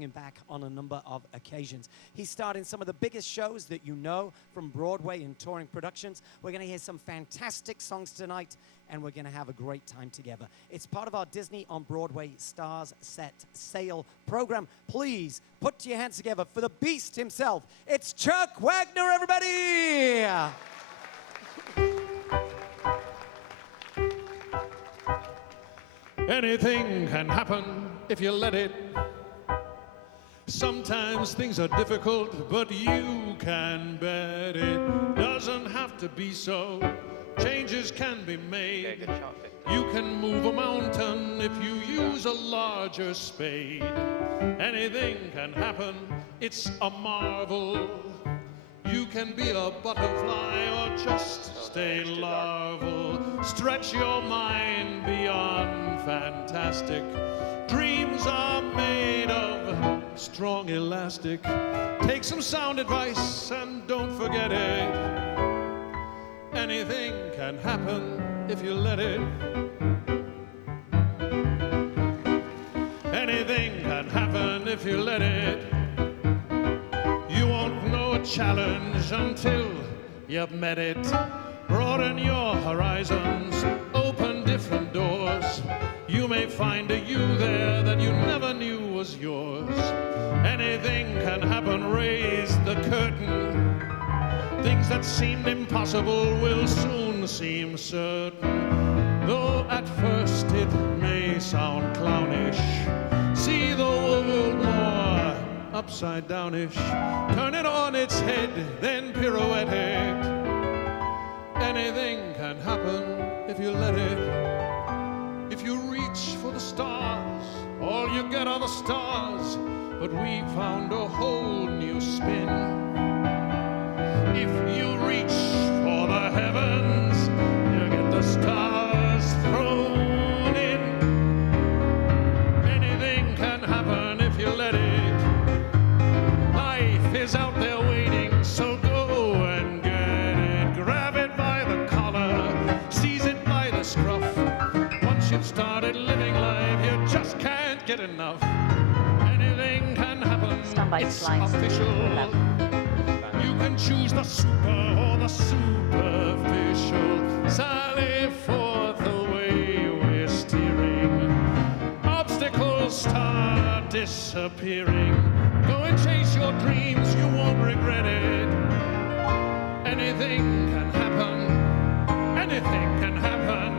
him back on a number of occasions. He's starring some of the biggest shows that you know from Broadway and touring productions. We're going to hear some fantastic songs tonight, and we're going to have a great time together. It's part of our Disney on Broadway Stars Set Sail program. Please put your hands together for the Beast himself. It's Chuck Wagner, everybody! Anything can happen if you let it. Sometimes things are difficult, but you can bet it doesn't have to be so. Changes can be made. You can move a mountain if you use a larger spade. Anything can happen, it's a marvel. You can be a butterfly or just stay larval. Stretch your mind beyond fantastic. Dreams are made of strong elastic. Take some sound advice and don't forget it. Anything can happen if you let it. Anything can happen if you let it. You won't know a challenge until you've met it. Broaden your horizons, open different doors. You may find a you there that you never knew was yours. Anything can happen, raise the curtain. Things that seemed impossible will soon seem certain. Though at first it may sound clownish, see the world more upside downish. Turn it on its head, then pirouette it. Anything can happen if you let it. If you reach for the stars, all you get are the stars. But we found a whole new spin. If you reach for the heavens, you get the stars thrown in. Anything can happen if you let it. Life is out there waiting, so go and get it. Grab it by the collar, seize it by the scruff. Once you've started living life, you just can't get enough. Anything can happen, it's official. You can choose the super or the superficial. Sally forth the way we're steering. Obstacles start disappearing. Go and chase your dreams, you won't regret it. Anything can happen. Anything can happen.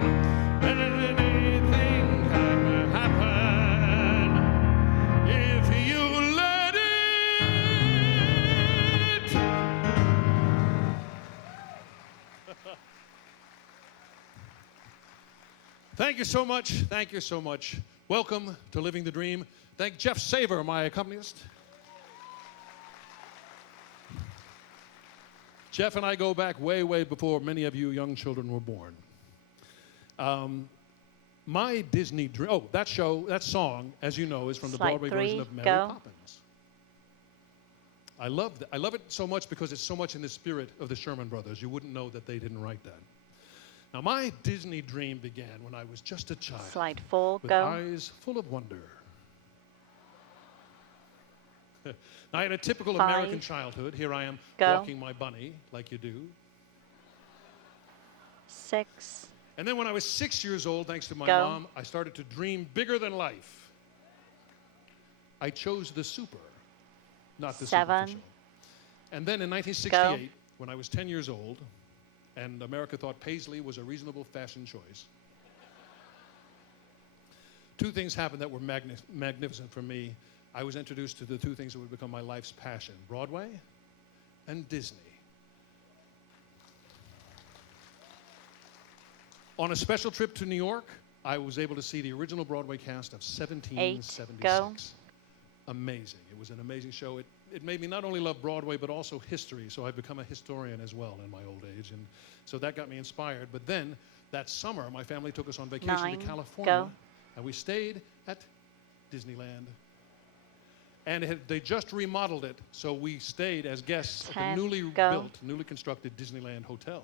Anything can happen if you let it. Thank you so much. Thank you so much. Welcome to Living the Dream. Thank Jeff Saver, my accompanist. Jeff and I go back way, way before many of you young children were born. My Disney dream, oh, that song, as you know, is from the Broadway version of Mary Poppins. I love it so much because it's so much in the spirit of the Sherman Brothers. You wouldn't know that they didn't write that. Now, my Disney dream began when I was just a child. Slide 4, with go. Eyes full of wonder. I had a typical 5, American childhood. Here I am walking my bunny, like you do. 6. And then when I was 6 years old, thanks to my mom, I started to dream bigger than life. I chose the super, not the 7. superficial. And then in 1968, when I was 10 years old, and America thought Paisley was a reasonable fashion choice, two things happened that were magnificent for me. I was introduced to the two things that would become my life's passion, Broadway and Disney. On a special trip to New York, I was able to see the original Broadway cast of 1776. Amazing. It was an amazing show. It made me not only love Broadway, but also history, so I've become a historian as well in my old age, and so that got me inspired. But then, that summer, my family took us on vacation to California, and we stayed at Disneyland. And they just remodeled it, so we stayed as guests at the newly built, newly constructed Disneyland Hotel.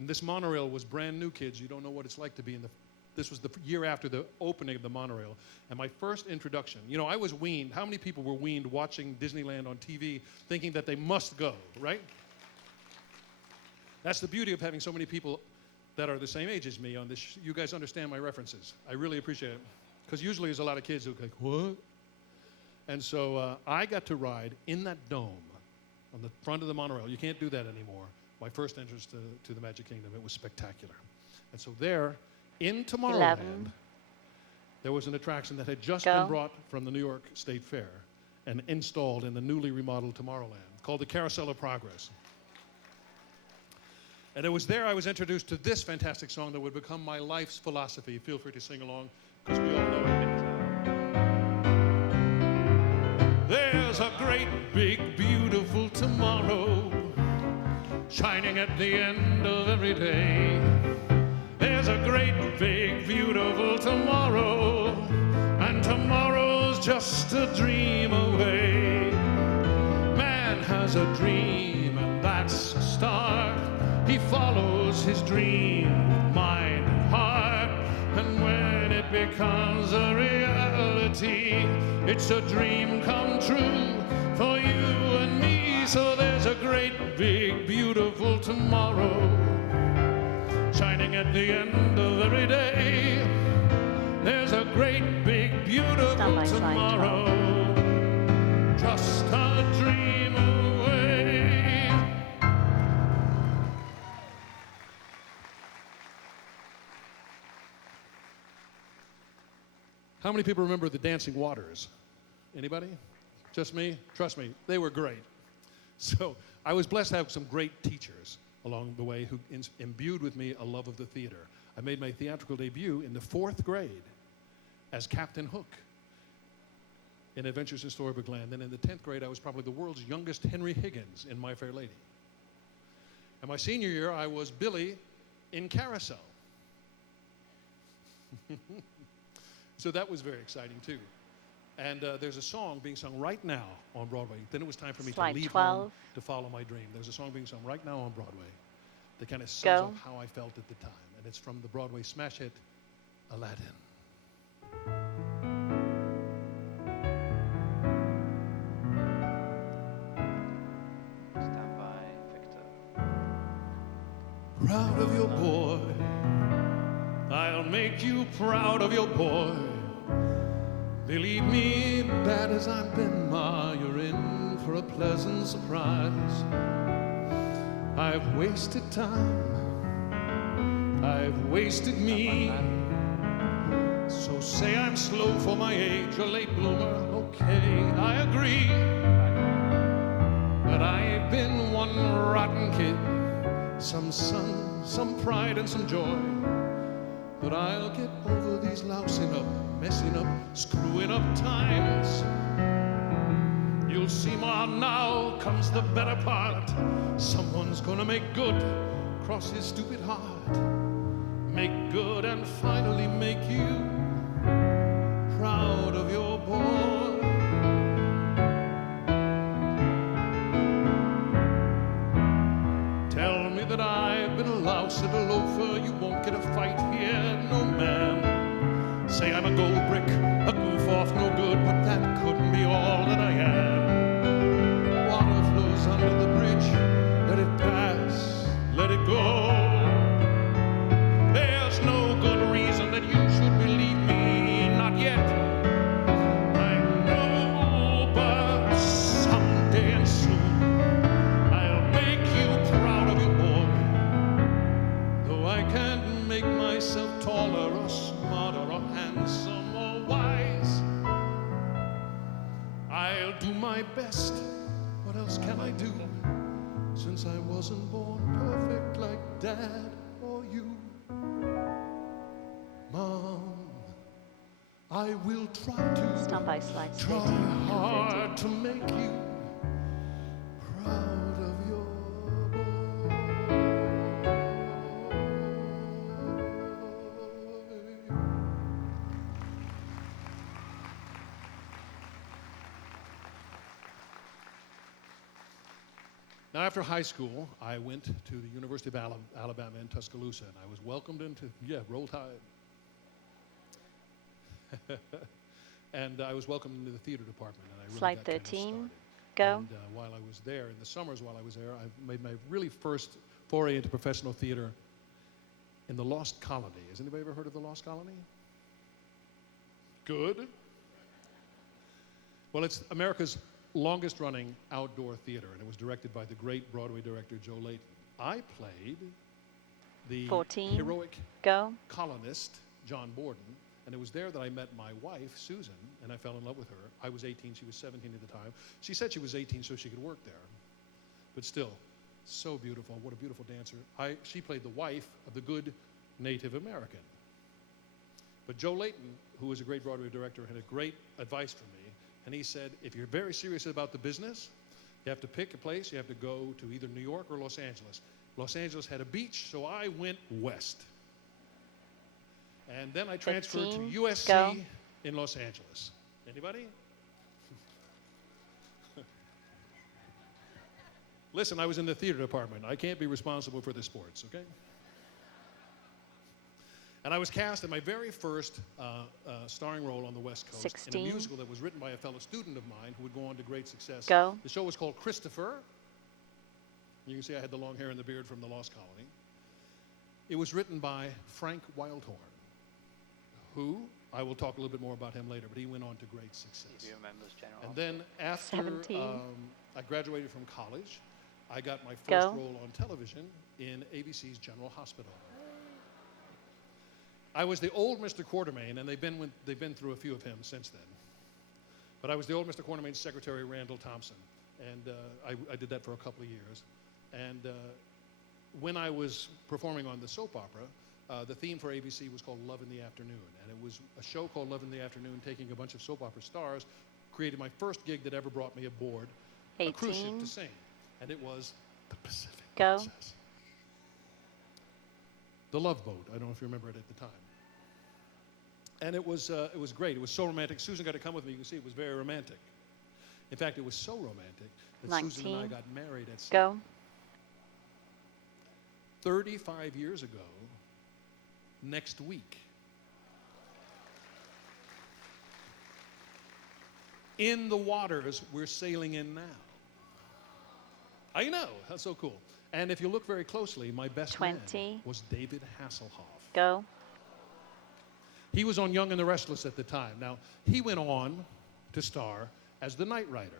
And this monorail was brand new, kids. You don't know what it's like to be in the This was the year after the opening of the monorail. And my first introduction, you know, I was weaned. How many people were weaned watching Disneyland on TV thinking that they must go, right? That's the beauty of having so many people that are the same age as me on this. You guys understand my references. I really appreciate it. Because usually there's a lot of kids who are like, what? And so I got to ride in that dome on the front of the monorail. You can't do that anymore. My first entrance to the Magic Kingdom, it was spectacular. And so there, in Tomorrowland, there was an attraction that had just been brought from the New York State Fair and installed in the newly remodeled Tomorrowland, called the Carousel of Progress. And it was there I was introduced to this fantastic song that would become my life's philosophy. Feel free to sing along, because we all know it. There's a great, big, beautiful tomorrow shining at the end of every day. There's a great, big, beautiful tomorrow, and tomorrow's just a dream away. Man has a dream, and that's a start. He follows his dream with mind and heart, and when it becomes a reality, it's a dream come true for you and me. So there's a great, big, beautiful tomorrow shining at the end of every day. There's a great, big, beautiful tomorrow, just a dream away. How many people remember the Dancing Waters? Anybody? Just me? Trust me, they were great. So I was blessed to have some great teachers along the way who imbued with me a love of the theater. I made my theatrical debut in the 4th grade as Captain Hook in Adventures in Storybook Land. And in the 10th grade, I was probably the world's youngest Henry Higgins in My Fair Lady. And my senior year, I was Billy in Carousel. So that was very exciting, too. And there's a song being sung right now on Broadway. Then it was time for me to leave home to follow my dream. There's a song being sung right now on Broadway that kind of sums up how I felt at the time. And it's from the Broadway smash hit, Aladdin. Stand by, Victor. Proud of your boy, I'll make you proud of your boy. Believe me, bad as I've been, Ma, you're in for a pleasant surprise. I've wasted time, I've wasted me. So say I'm slow for my age, a late bloomer, okay, I agree. But I've been one rotten kid, some sun, some pride and some joy. But I'll get over these lousing up, messing up, screwing up times. You'll see, Ma, now comes the better part. Someone's gonna make good, cross his stupid heart. Make good and finally make you proud of your boy. Tell me that I've been a louse and a loafer. You won't get a fight here, no ma'am. Say I'm a gold brick, a goof off, no good, but that couldn't be all that I am. Water flows under the bridge, let it pass, let it go. There's no good reason that you should believe me, not yet. I know, but someday and soon I'll make you proud of your boy. Though I can't make myself taller or smarter or handsome or wise, I'll do my best. What else can I do? Since I wasn't born perfect like Dad or you. Mom, I will try hard to make you proud of your boy. Now, after high school, I went to the University of Alabama in Tuscaloosa, and I was welcomed into, Roll Tide. And I was welcomed into the theater department, and I really Slide got kind of 13. started. Go. And while I was there, in the summers while I was there, I made my really first foray into professional theater in the Lost Colony. Has anybody ever heard of the Lost Colony? Good. Well, it's America's longest running outdoor theater, and it was directed by the great Broadway director Joe Layton. I played the 14. heroic Go. colonist, John Borden, and it was there that I met my wife, Susan, and I fell in love with her. I was 18, she was 17 at the time. She said she was 18 so she could work there, but still, so beautiful. What a beautiful dancer. She played the wife of the good Native American. But Joe Layton, who was a great Broadway director, had a great advice for me, and he said, if you're very serious about the business, you have to pick a place. You have to go to either New York or Los Angeles. Los Angeles had a beach, so I went west. And then I transferred 15. to USC Go. in Los Angeles. Anybody? Listen, I was in the theater department. I can't be responsible for the sports, okay? And I was cast in my very first starring role on the West Coast 16. in a musical that was written by a fellow student of mine who would go on to great success. Go. The show was called Christopher. You can see I had the long hair and the beard from the Lost Colony. It was written by Frank Wildhorn, who, I will talk a little bit more about him later, but he went on to great success. If you remember this general. And then after 17. I graduated from college, I got my first Go. role on television in ABC's General Hospital. I was the old Mr. Quartermain, and they've been through a few of him since then. But I was the old Mr. Quartermain's secretary, Randall Thompson, and I did that for a couple of years. And when I was performing on the soap opera, the theme for ABC was called Love in the Afternoon, and it was a show called Love in the Afternoon, taking a bunch of soap opera stars, created my first gig that ever brought me aboard a cruise ship 18. to sing, and it was the Pacific Go. Princess. The Love Boat. I don't know if you remember it at the time. And it was great. It was so romantic. Susan got to come with me. You can see it was very romantic. In fact, it was so romantic that Susan and I 19. got married at sea. Go. 35 years ago, next week. In the waters we're sailing in now. I know, that's so cool. And if you look very closely, my best 20. man was David Hasselhoff. Go. He was on Young and the Restless at the time. Now, he went on to star as the Knight Rider.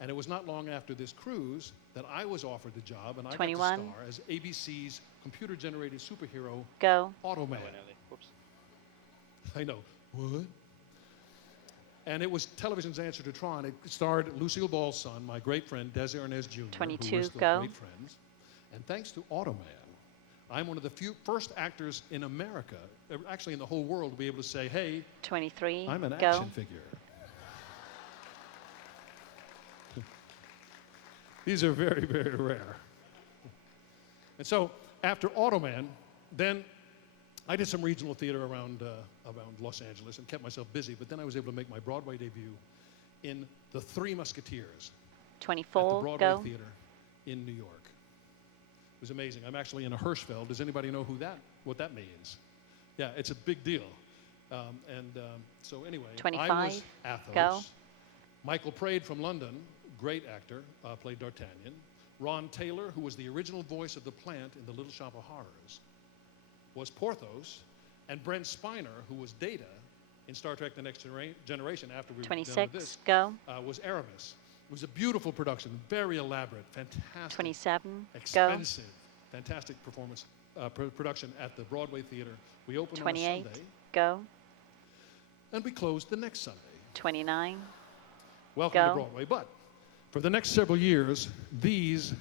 And it was not long after this cruise that I was offered the job, and I 21. got to star as ABC's computer-generated superhero, Go. Oh, Automan. nearly. Whoops. I know. What? And it was television's answer to Tron. It starred Lucille Ball's son, my great friend, Des Arnaz Jr., 22, who we're still go. great friends. And thanks to Automan, I'm one of the first actors in America, actually in the whole world, to be able to say, hey, 23. I'm an Go. action figure. These are very, very rare. And so after Automan, then I did some regional theater around Los Angeles and kept myself busy, but then I was able to make my Broadway debut in The Three Musketeers at the 24. Broadway Go. Theater in New York. It was amazing. I'm actually in a Hirschfeld. Does anybody know what that means? Yeah, it's a big deal. So anyway, I 25. was Athos. Go. Michael Praed from London, great actor, played D'Artagnan. Ron Taylor, who was the original voice of the plant in The Little Shop of Horrors, was Porthos. And Brent Spiner, who was Data in Star Trek The Next Generation after we were done with 26. this, Go. was Aramis. It was a beautiful production, very elaborate, fantastic, 27. Go. expensive, fantastic performance, production at the Broadway Theater. We opened on a 28. Sunday, Go. and we closed the next Sunday. 29. Welcome to Go. Broadway. But for the next several years, these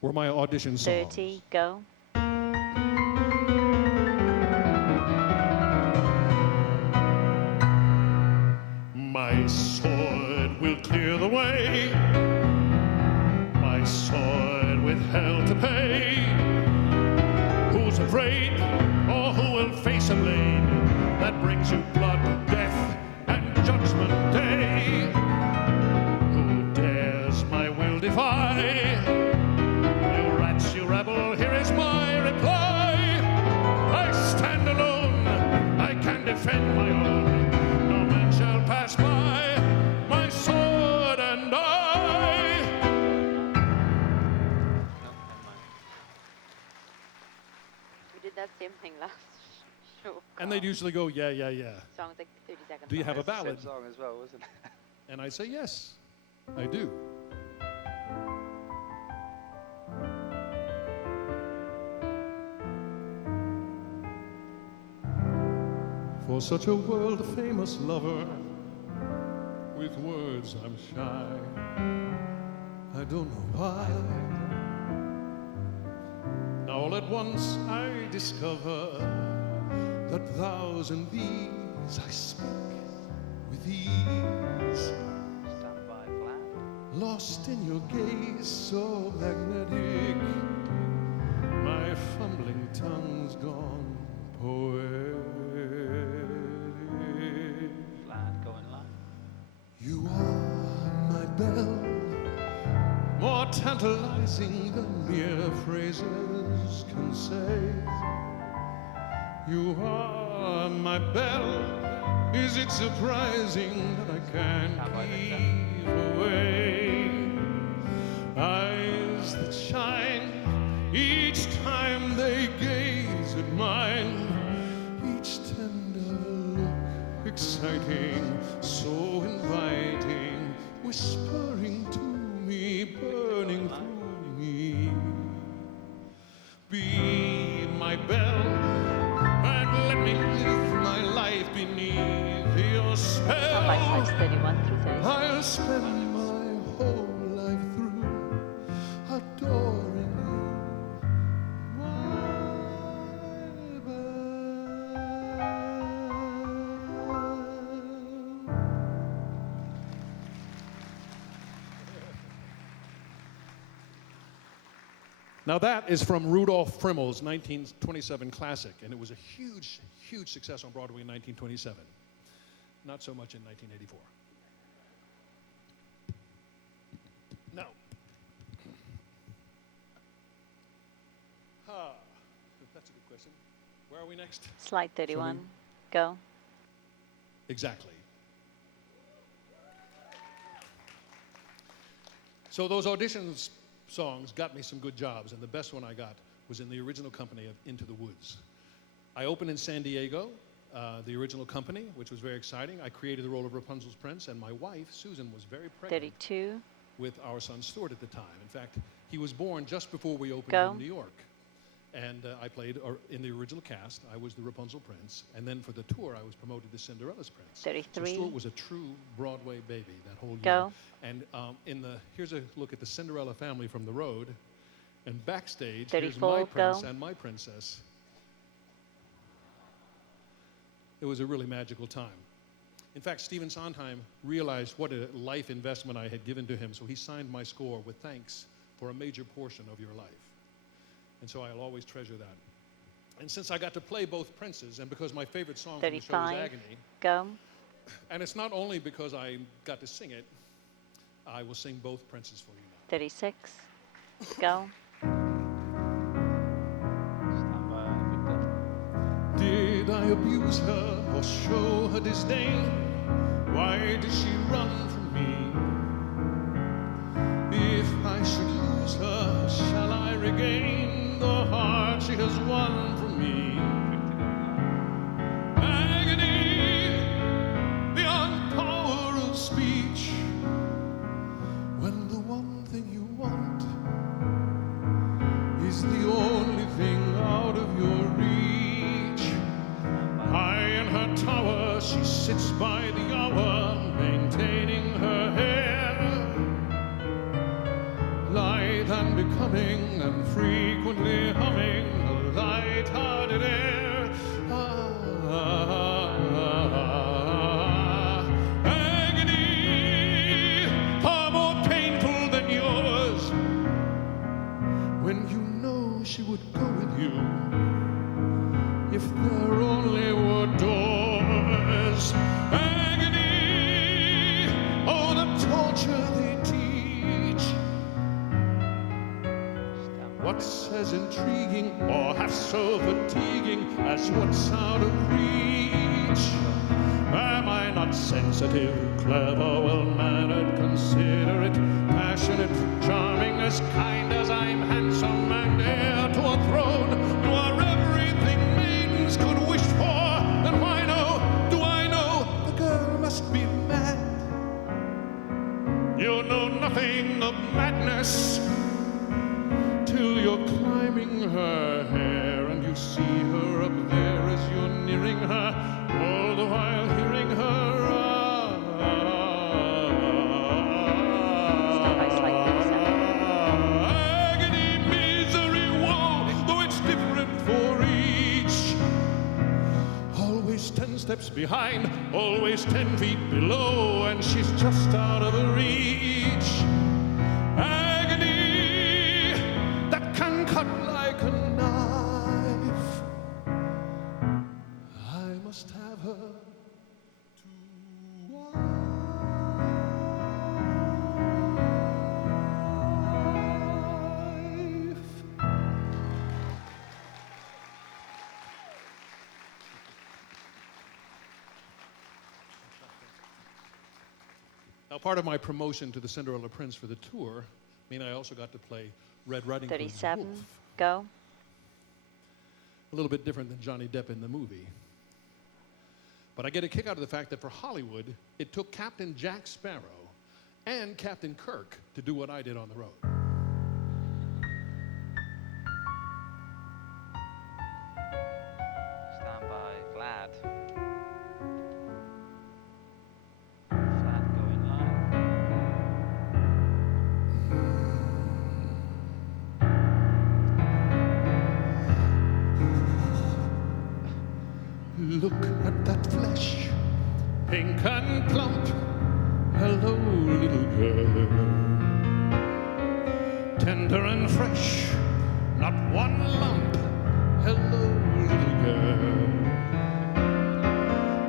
were my audition songs. 30. Go. My sword will clear the way. My sword with hell to pay. Who's afraid, or who will face a blade that brings you blood, death, and judgment day? Who dares my will defy? You rats, you rebel, here is my reply. I stand alone, I can defend my own. And they'd usually go, yeah, yeah, yeah. Song's like 30 seconds. Do you have a It's the ballad? same song as well, wasn't it? And I'd say, yes, I do. For such a world-famous lover, with words I'm shy. I don't know why. Now all at once I discover that thous and these I speak with ease. Stand by flat. Lost in your gaze so magnetic, my fumbling tongue's gone poetic. Flat, going live. You are my bell, more tantalizing than mere phrases can say. You are my bell, is it surprising that I can't keep away? Eyes that shine each time they gaze at mine, each tender look exciting, so inviting, whispering to me, burning through me. Be my bell, and let me live my life beneath your spell. Song by sides 31 through 36. I'll spend my whole life through adoring you, my bell. Now that is from Rudolph Frimmel's 1927 classic, and it was a huge, huge success on Broadway in 1927. Not so much in 1984. Now, that's a good question. Where are we next? Slide 31. Go. Exactly. So those auditions songs got me some good jobs, and the best one I got was in the original company of Into the Woods. I opened in San Diego, the original company, which was very exciting. I created the role of Rapunzel's prince, and my wife, Susan, was very pregnant 32. with our son Stuart at the time. In fact, he was born just before we opened Go. in New York. And I played, in the original cast, I was the Rapunzel prince. And then for the tour, I was promoted to Cinderella's prince. 33. So Stuart was a true Broadway baby that whole year. Go. And here's a look at the Cinderella family from the road. And backstage, 34, here's my prince go. and my princess. It was a really magical time. In fact, Stephen Sondheim realized what a life investment I had given to him, so he signed my score with thanks for a major portion of your life. And so I'll always treasure that. And since I got to play both princes, and because my favorite song from the show is 35. Agony, Go. and it's not only because I got to sing it, I will sing both princes for you now. 36. Go. Stand by Victor. Did I abuse her or show her disdain? Why did she run from me? If I should lose her, shall I regain the heart she has won from me? Agony beyond power of speech, when the one thing you want is the only thing out of your reach. High in her tower, she sits by the hour, maintaining her hair, lithe and becoming, and frequently humming a light-hearted air. Agony, far more painful than yours, when you know she would go with you if there only were doors. Agony, oh, the torture they teach. What's as intriguing or half so fatiguing as what's out of reach? Am I not sensitive, clever, well-mannered, considerate, passionate, charming, as kind as I'm handsome and heir to a throne? You are everything maidens could wish for, You know nothing of madness till you're climbing her hair and you see her up there as you're nearing her, all the while hearing her. Stand by slide 37. Agony, misery, woe, though it's different for each. Always 10 steps behind, always 10 feet below, and she's just out of her reach. Agony that can cut like a knife. I must have her to wife. Now, part of my promotion to the Cinderella Prince for the tour, I also got to play Red Riding Hood's 37. Wolf. Go. A little bit different than Johnny Depp in the movie. But I get a kick out of the fact that for Hollywood, it took Captain Jack Sparrow and Captain Kirk to do what I did on the road. Stand by flat. Flat going live. Look at that flesh, pink and plump. Hello, little girl. Tender and fresh, not one lump. Hello, little girl.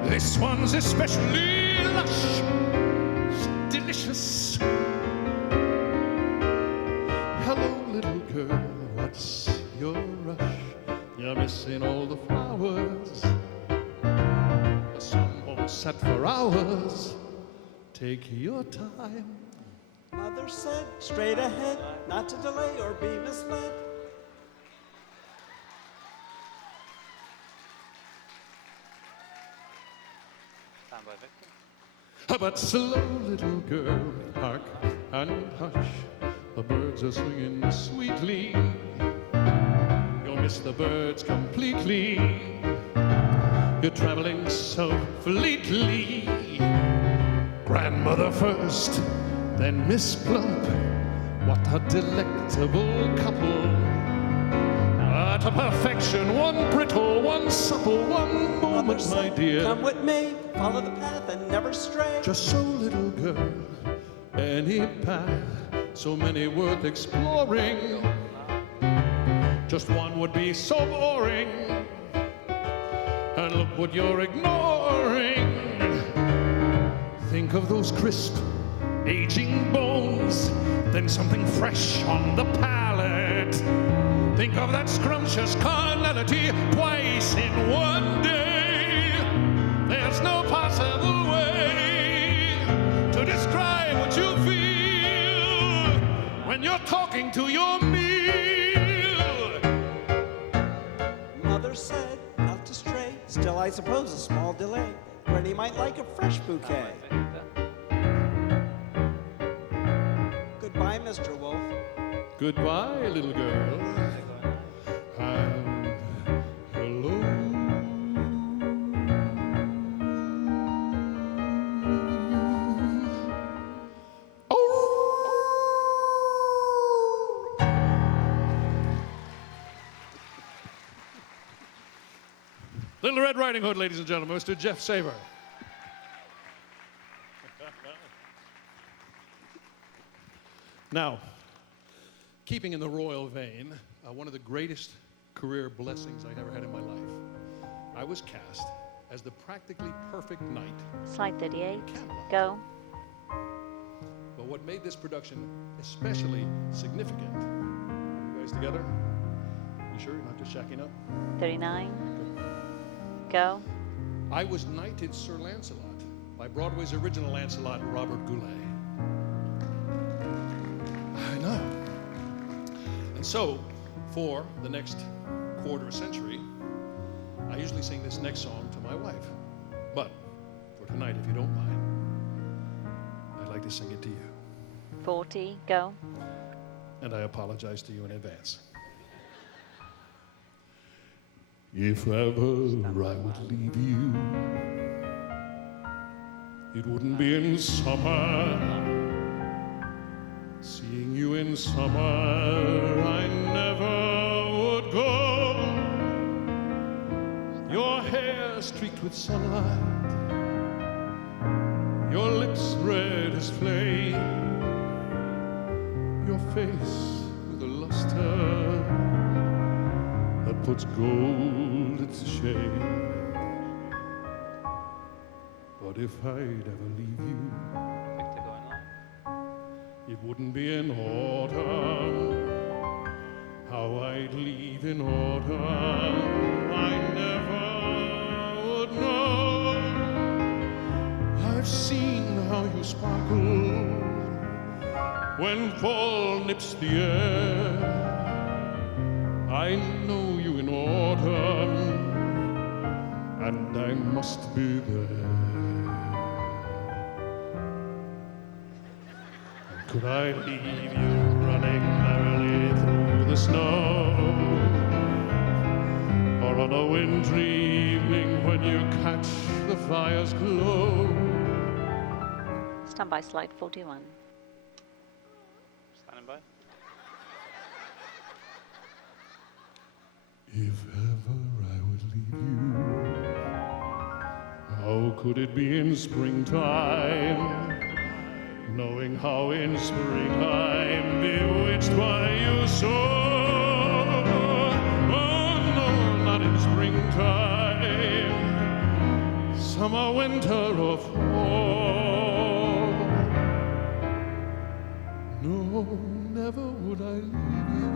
This one's especially lush, delicious. Hello, little girl, what's your rush? You're missing all the flowers. The sun won't set for hours. Take your time. Mother said, straight ahead, not to delay or be misled. Stand by Victor. But slow, little girl, hark and hush. The birds are singing sweetly. You'll miss the birds completely. You're traveling so fleetly. Grandmother first, then Miss Plump. What a delectable couple. To perfection, one brittle, one supple, one Mother moment, my said, dear. come with me, follow the path and never stray. Just so, little girl, any path, so many worth exploring. Just one would be so boring. And look what you're ignoring. Think of those crisp, aging bones, then something fresh on the palate. Think of that scrumptious carnality twice in one day. There's no possible way to describe what you feel when you're talking to your meal. Mother said, not to stray, still I suppose a small delay. Granny might like a fresh bouquet. Goodbye, Mr. Wolf. Goodbye, little girl. And hello. Little Red Riding Hood, ladies and gentlemen, Mr. Jeff Saver. Now, keeping in the royal vein, one of the greatest career blessings I ever had in my life. I was cast as the practically perfect knight. Slide 38. Camelot. Go. But what made this production especially significant, you guys together? You sure you're not just shacking up? 39. Go. I was knighted Sir Lancelot by Broadway's original Lancelot, Robert Goulet. I know. And so, for the next quarter century, I usually sing this next song to my wife. But for tonight, if you don't mind, I'd like to sing it to you. 40, go. And I apologize to you in advance. If ever I would leave you, it wouldn't be in summer. Seeing you in summer, I never would go. Your hair streaked with sunlight, your lips red as flame, your face with a luster that puts gold into shame. But if I'd ever leave you, Victor going live. it wouldn't be in autumn. How I'd leave in autumn, I never would know. I've seen how you sparkle when fall nips the air. I know you in autumn, and I must be there. Could I leave you running merrily through the snow, or on a wintry evening when you catch the fire's glow? Stand by slide 41. Standing by. If ever I would leave you, how could it be in springtime? Knowing how in spring I'm bewitched by you so. Oh no, not in springtime, summer, winter, or fall. No, never would I leave you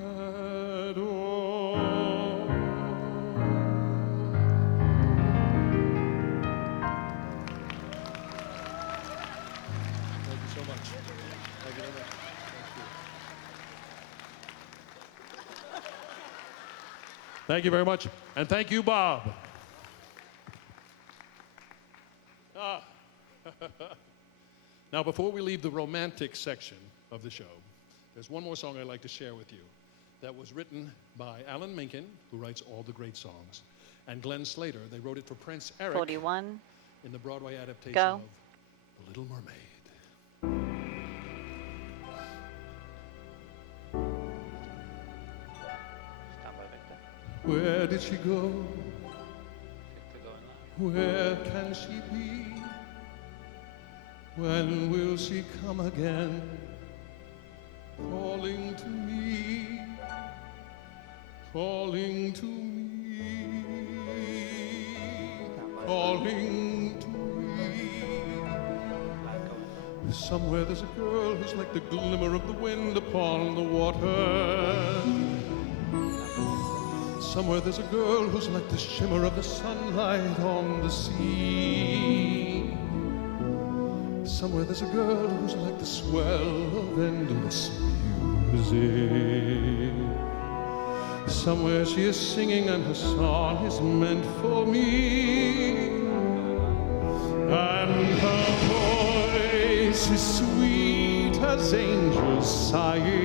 at all. Thank you so much. Thank you very much. Thank you very much. And thank you, Bob. Now, before we leave the romantic section of the show, there's one more song I'd like to share with you that was written by Alan Menken, who writes all the great songs, and Glenn Slater. They wrote it for Prince Eric 41, in the Broadway adaptation Go. of The Little Mermaid. Stand by, Victor. Where did she go? Victor going live. Where can she be? When will she come again? Calling to me, calling to me, calling to me. Flat going. Somewhere there's a girl who's like the glimmer of the wind upon the water. Somewhere there's a girl who's like the shimmer of the sunlight on the sea. Somewhere there's a girl who's like the swell of endless music. Somewhere she is singing and her song is meant for me. And her voice is sweet as angels sighing.